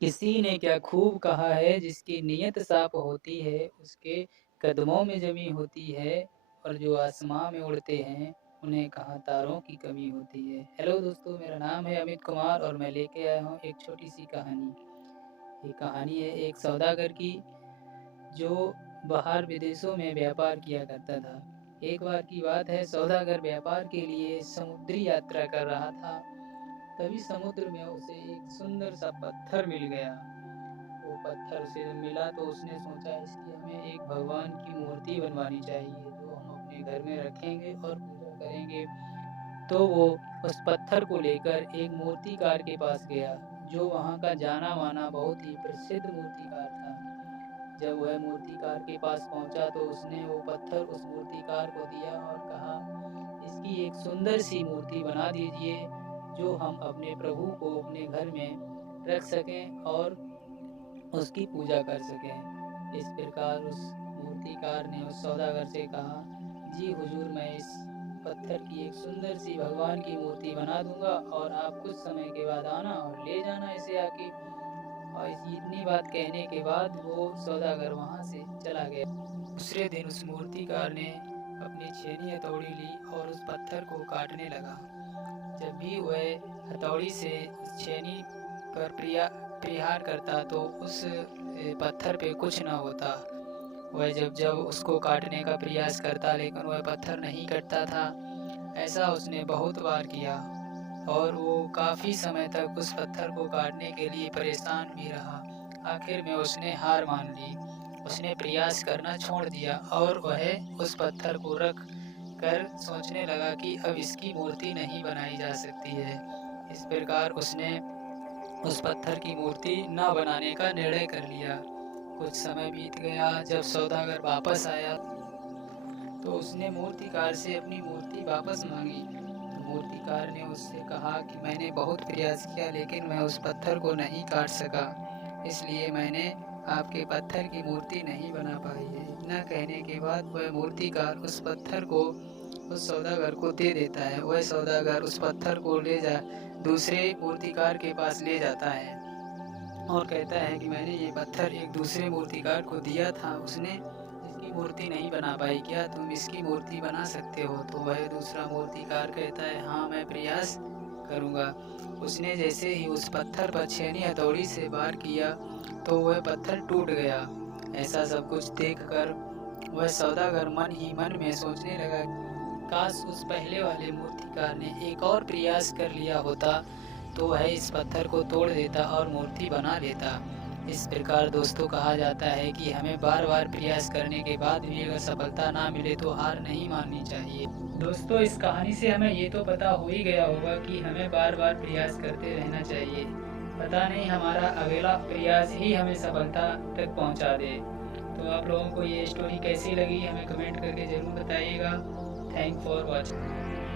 किसी ने क्या खूब कहा है, जिसकी नीयत साफ़ होती है, उसके कदमों में जमी होती है, और जो आसमां में उड़ते हैं, उन्हें कहाँ तारों की कमी होती है। हेलो दोस्तों, मेरा नाम है अमित कुमार और मैं लेके आया हूँ एक छोटी-सी कहानी। ये कहानी है एक सौदागर की, जो बाहर विदेशों में व्यापार किया करता था। एक बार की बात है, सौदागर व्यापार के लिए समुद्री यात्रा कर रहा था। तभी समुद्र में उसे एक सुंदर सा पत्थर मिल गया। वो पत्थर उसे जब मिला तो उसने सोचा, इसकी हमें एक भगवान की मूर्ति बनवानी चाहिए, जो हम अपने घर में रखेंगे और पूजा करेंगे। तो वो उस पत्थर को लेकर एक मूर्तिकार के पास गया, जो वहाँ का जाना-माना बहुत ही प्रसिद्ध मूर्तिकार था। जब वह मूर्तिकार के पास पहुँचा तो उसने वो पत्थर उस मूर्तिकार को दिया और कहा, इसकी एक सुंदर सी मूर्ति बना दीजिए, जो हम अपने प्रभु को अपने घर में रख सकें और उसकी पूजा कर सकें। इस प्रकार उस मूर्तिकार ने उस सौदागर से कहा, जी हुजूर, मैं इस पत्थर की एक सुंदर सी भगवान की मूर्ति बना दूँगा और आप कुछ समय के बाद आना और ले जाना इसे आके। और इतनी बात कहने के बाद वो सौदागर वहाँ से चला गया। दूसरे दिन उस मूर्तिकार ने अपनी छेनी हथौड़ी ली और उस पत्थर को काटने लगा। जब भी वह हथौड़ी से उस छेनी पर प्रहार करता तो उस पत्थर पे कुछ न होता। वह जब जब उसको काटने का प्रयास करता, लेकिन वह पत्थर नहीं कटता था। ऐसा उसने बहुत बार किया और वो काफ़ी समय तक उस पत्थर को काटने के लिए परेशान भी रहा। आखिर में उसने हार मान ली। उसने प्रयास करना छोड़ दिया और वह उस पत्थर को रख कर सोचने लगा कि अब इसकी मूर्ति नहीं बनाई जा सकती है। इस प्रकार उसने उस पत्थर की मूर्ति न बनाने का निर्णय कर लिया। कुछ समय बीत गया। जब सौदागर वापस आया तो उसने मूर्तिकार से अपनी मूर्ति वापस मांगी। तो मूर्तिकार ने उससे कहा कि मैंने बहुत प्रयास किया, लेकिन मैं उस पत्थर को नहीं काट सका, इसलिए मैंने आपके पत्थर की मूर्ति नहीं बना पाई है। इतना कहने के बाद वह मूर्तिकार उस पत्थर को उस सौदागर को दे देता है। वह सौदागर उस पत्थर को दूसरे मूर्तिकार के पास ले जाता है और कहता है कि मैंने ये पत्थर एक दूसरे मूर्तिकार को दिया था, उसने इसकी मूर्ति नहीं बना पाई, क्या तुम इसकी मूर्ति बना सकते हो? तो वह दूसरा मूर्तिकार कहता है, हाँ, मैं प्रयास करूँगा। उसने जैसे ही उस पत्थर पर छेनी हथौड़ी से वार किया तो वह पत्थर टूट गया। ऐसा सब कुछ देखकर वह सौदागर मन ही मन में सोचने लगा, काश उस पहले वाले मूर्तिकार ने एक और प्रयास कर लिया होता तो वह इस पत्थर को तोड़ देता और मूर्ति बना लेता। इस प्रकार दोस्तों, कहा जाता है कि हमें बार बार प्रयास करने के बाद भी अगर सफलता ना मिले तो हार नहीं माननी चाहिए। दोस्तों, इस कहानी से हमें ये तो पता हो ही गया होगा कि हमें बार बार प्रयास करते रहना चाहिए। पता नहीं हमारा अगला प्रयास ही हमें सफलता तक पहुंचा दे। तो आप लोगों को ये स्टोरी कैसी लगी, हमें कमेंट करके ज़रूर बताइएगा। Thank for watching.